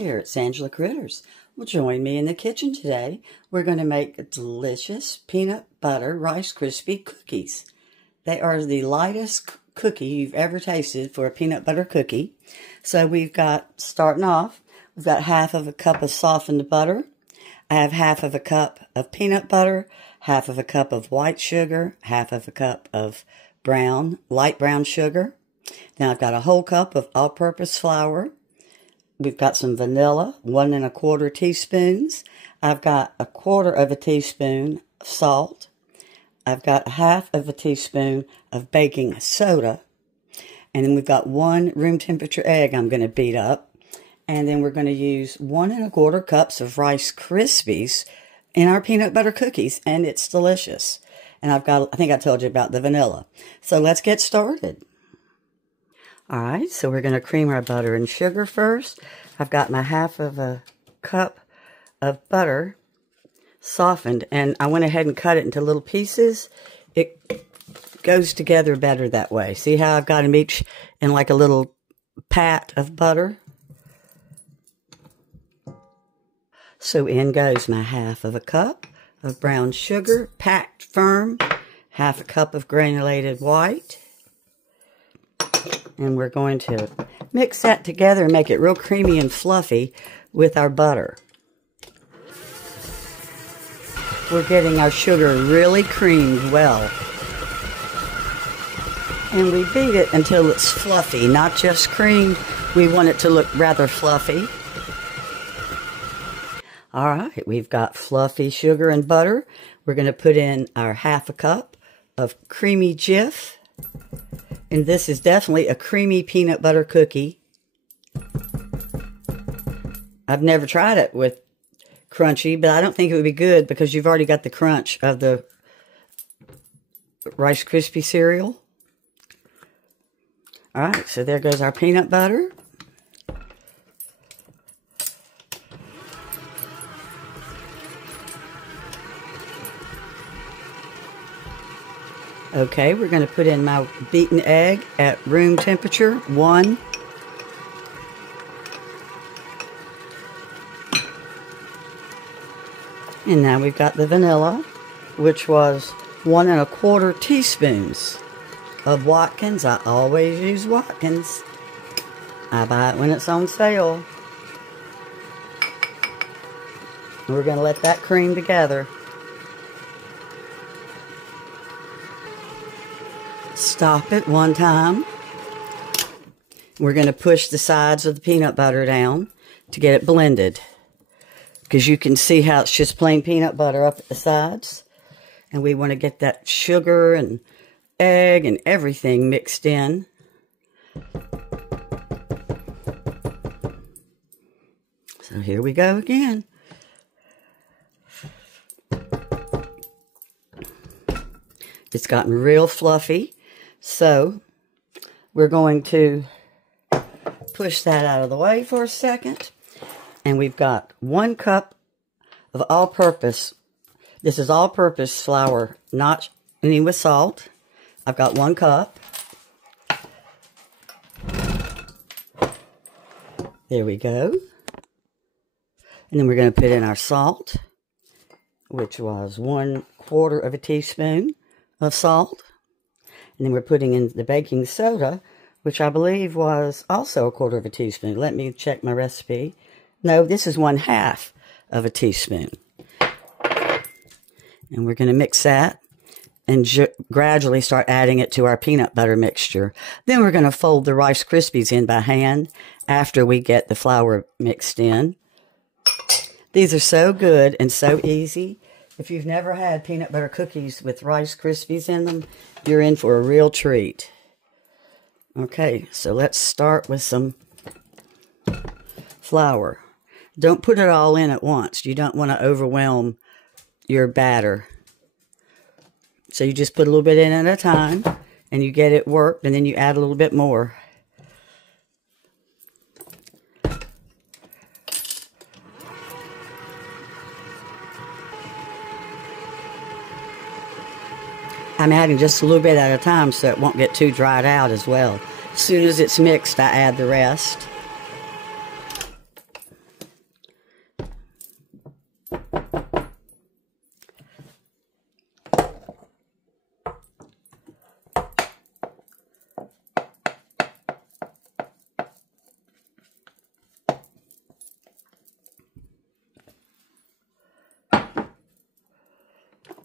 here, it's Angela Critters. Well, join me in the kitchen today. We're going to make delicious peanut butter Rice Krispie cookies. They are the lightest cookie you've ever tasted for a peanut butter cookie. So we've got, starting off, we've got half of a cup of softened butter. I have half of a cup of peanut butter, half of a cup of white sugar, half of a cup of light brown sugar. Now I've got a whole cup of all-purpose flour. We've got some vanilla, 1 1/4 teaspoons. I've got 1/4 of a teaspoon of salt. I've got half of a teaspoon of baking soda. And then we've got 1 room temperature egg I'm going to beat up. And then we're going to use 1 1/4 cups of Rice Krispies in our peanut butter cookies. And it's delicious. And I've got, I think I told you about the vanilla. So let's get started. All right, so we're going to cream our butter and sugar first. I've got my half of a cup of butter softened, and I went ahead and cut it into little pieces. It goes together better that way. See how I've got them each in like a little pat of butter? So in goes my half of a cup of brown sugar, packed firm, half a cup of granulated white. And we're going to mix that together and make it real creamy and fluffy with our butter. We're getting our sugar really creamed well. And we beat it until it's fluffy, not just creamed. We want it to look rather fluffy. All right, we've got fluffy sugar and butter. We're going to put in our half a cup of creamy Jif. And this is definitely a creamy peanut butter cookie. I've never tried it with crunchy, but I don't think it would be good because you've already got the crunch of the Rice Krispie cereal. All right, so there goes our peanut butter. Okay, we're going to put in my beaten egg at room temperature, 1. And now we've got the vanilla, which was 1 1/4 teaspoons of Watkins. I always use Watkins. I buy it when it's on sale. And we're going to let that cream together. Stop it one time. We're going to push the sides of the peanut butter down to get it blended. Because you can see how it's just plain peanut butter up at the sides. And we want to get that sugar and egg and everything mixed in. So here we go again. It's gotten real fluffy. So, we're going to push that out of the way for a second. And we've got 1 cup of all-purpose. This is all-purpose flour, not any with salt. I've got 1 cup. There we go. And then we're going to put in our salt, which was 1/4 of a teaspoon of salt. And then we're putting in the baking soda, which I believe was also 1/4 of a teaspoon. Let me check my recipe. No, this is 1/2 of a teaspoon. And we're going to mix that and gradually start adding it to our peanut butter mixture. Then we're going to fold the Rice Krispies in by hand after we get the flour mixed in. These are so good and so easy. If you've never had peanut butter cookies with Rice Krispies in them, you're in for a real treat. Okay, so let's start with some flour. Don't put it all in at once. You don't want to overwhelm your batter. So you just put a little bit in at a time, and you get it worked, and then you add a little bit more. I'm adding just a little bit at a time so it won't get too dried out as well. As soon as it's mixed, I add the rest.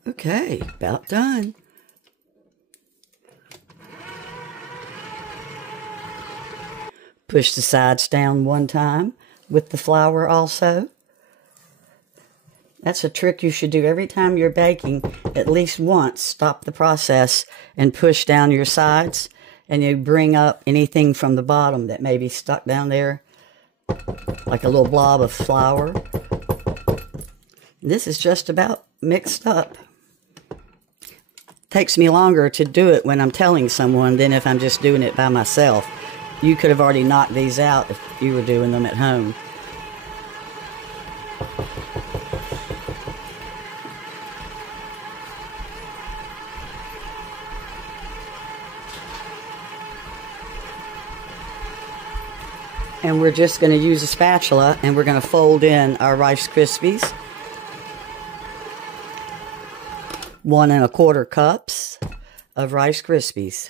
Okay, about done. Push the sides down one time with the flour also. That's a trick you should do every time you're baking. At least once, stop the process and push down your sides, and you bring up anything from the bottom that may be stuck down there, like a little blob of flour. This is just about mixed up. Takes me longer to do it when I'm telling someone than if I'm just doing it by myself. You could have already knocked these out if you were doing them at home. And we're just going to use a spatula and we're going to fold in our Rice Krispies. 1 1/4 cups of Rice Krispies.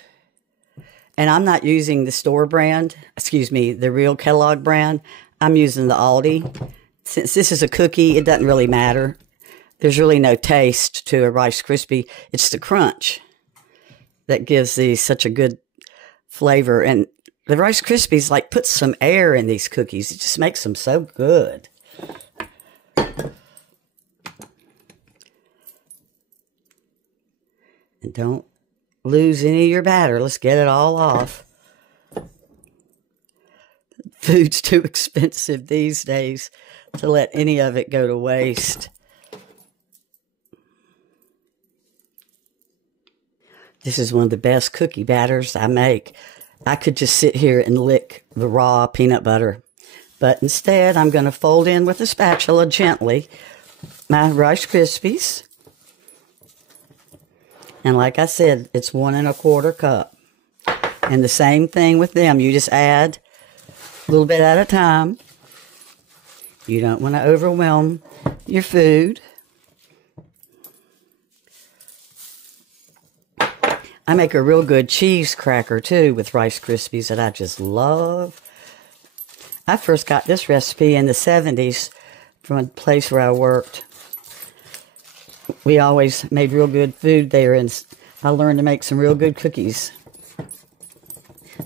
And I'm not using the store brand, the real Kellogg brand. I'm using the Aldi. Since this is a cookie, it doesn't really matter. There's really no taste to a Rice Krispie. It's the crunch that gives these such a good flavor. And the Rice Krispies like puts some air in these cookies. It just makes them so good. And don't lose any of your batter. Let's get it all off. Food's too expensive these days to let any of it go to waste. This is one of the best cookie batters I make. I could just sit here and lick the raw peanut butter. But instead, I'm going to fold in with a spatula gently my Rice Krispies. And like I said, it's 1 1/4 cup. And the same thing with them. You just add a little bit at a time. You don't want to overwhelm your food. I make a real good cheese cracker, too, with Rice Krispies that I just love. I first got this recipe in the 70s from a place where I worked. We always made real good food there, and I learned to make some real good cookies.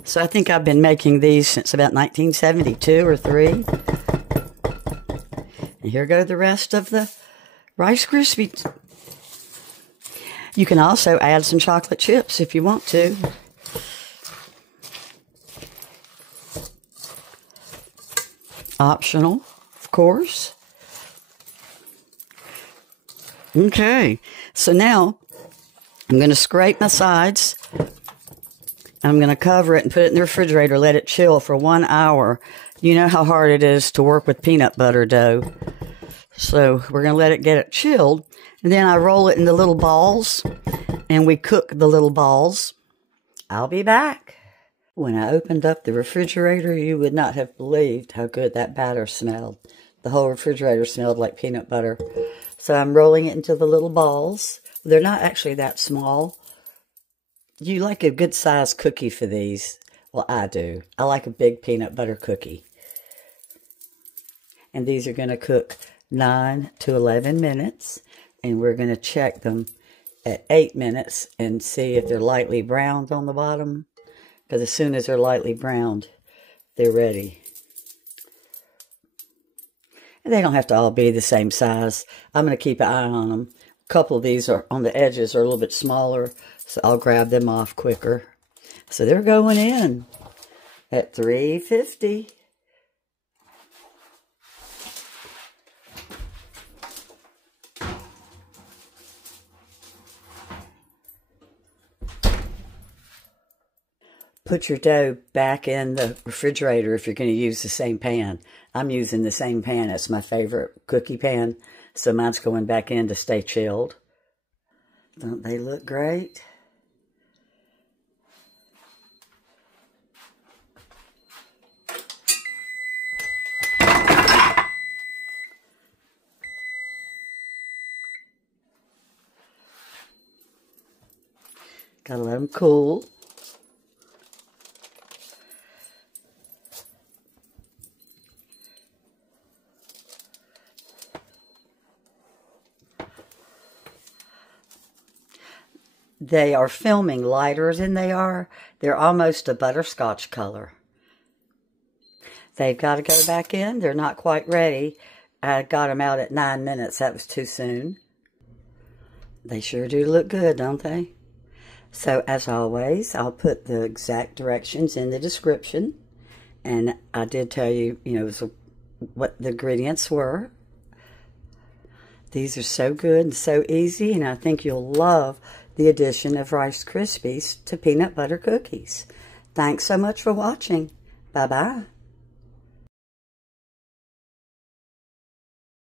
So I think I've been making these since about 1972 or 3. And here go the rest of the Rice Krispies. You can also add some chocolate chips if you want to. Optional, of course. Okay, so now I'm going to scrape my sides. I'm going to cover it and put it in the refrigerator, let it chill for 1 hour. You know how hard it is to work with peanut butter dough. So we're going to let it get it chilled. And then I roll it into little balls, and we cook the little balls. I'll be back. When I opened up the refrigerator, you would not have believed how good that batter smelled. The whole refrigerator smelled like peanut butter. So I'm rolling it into the little balls. They're not actually that small. You like a good sized cookie for these. Well, I do. I like a big peanut butter cookie. And these are going to cook 9 to 11 minutes. And we're going to check them at 8 minutes and see if they're lightly browned on the bottom. Because as soon as they're lightly browned, they're ready. And they don't have to all be the same size. I'm going to keep an eye on them. A couple of these are on the edges are a little bit smaller, so I'll grab them off quicker. So they're going in at 350. Put your dough back in the refrigerator if you're going to use the same pan. I'm using the same pan. It's my favorite cookie pan, so mine's going back in to stay chilled. Don't they look great? Gotta let them cool. they are filming lighter than they are. They're almost a butterscotch color. They've got to go back in. They're not quite ready. I got them out at 9 minutes. That was too soon. They sure do look good, don't they? So, as always, I'll put the exact directions in the description. And I did tell you, what the ingredients were. These are so good and so easy, and I think you'll love the addition of Rice Krispies to peanut butter cookies. Thanks so much for watching. Bye-bye.